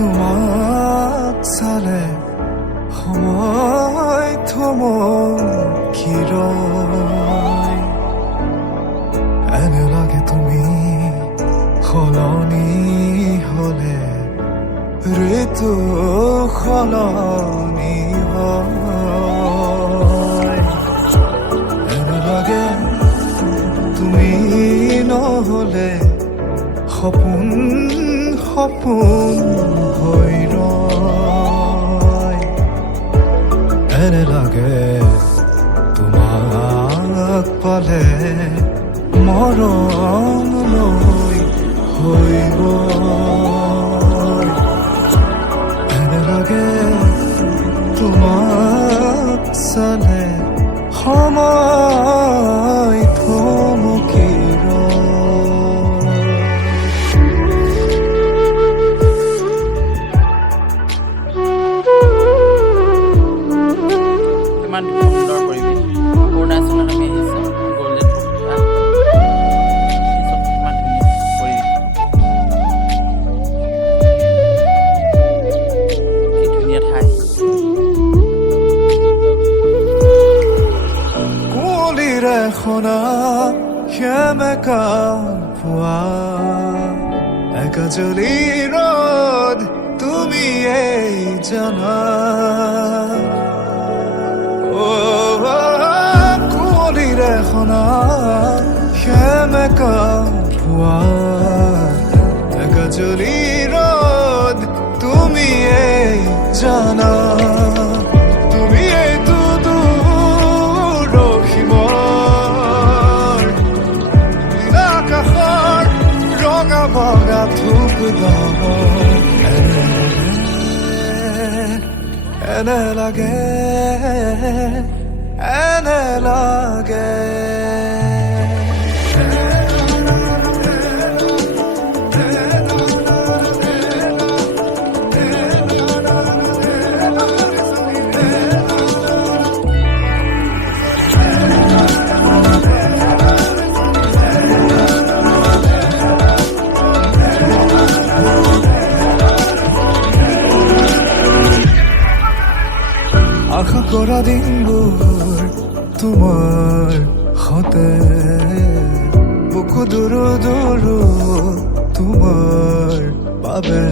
তোমাক চালে সময় থমকি ৰয় এনে লাগে তুমি সলনি হলে ঋতু সলনি হয় এনে লাগে তুমি নহলে সপোন সপোন হৈ ৰয় এনে লাগে তোমাক পালে মৰম লৈ হৈ গৈ এনে লাগে তোমাক চালে সময় থমকি ইমান সুন্দৰ পৰিৱেশ অৰুণাচলত আমি আহিছোঁ গ'ল্ডেন ইমান ধুনীয়া পৰিৱেশ কি ধুনীয়া ঠাই কুঁৱলীৰে সনা সেমেকা পোৱা একাজলি ৰ'দ তুমিয়েই জানা কুঁৱলীৰে সনা সেমেকা পোৱা একাজলি ৰ'দ তুমিয়েই জানা তুমিয়েইতো দূৰসীমৰ নীলা আকাশৰ ৰঙা বগা থোপ এনে লাগে এনে লাগে আশা কৰা দিনবোৰ তোমাৰ সতে বুকু দূৰো দূৰো তোমাৰ বাবে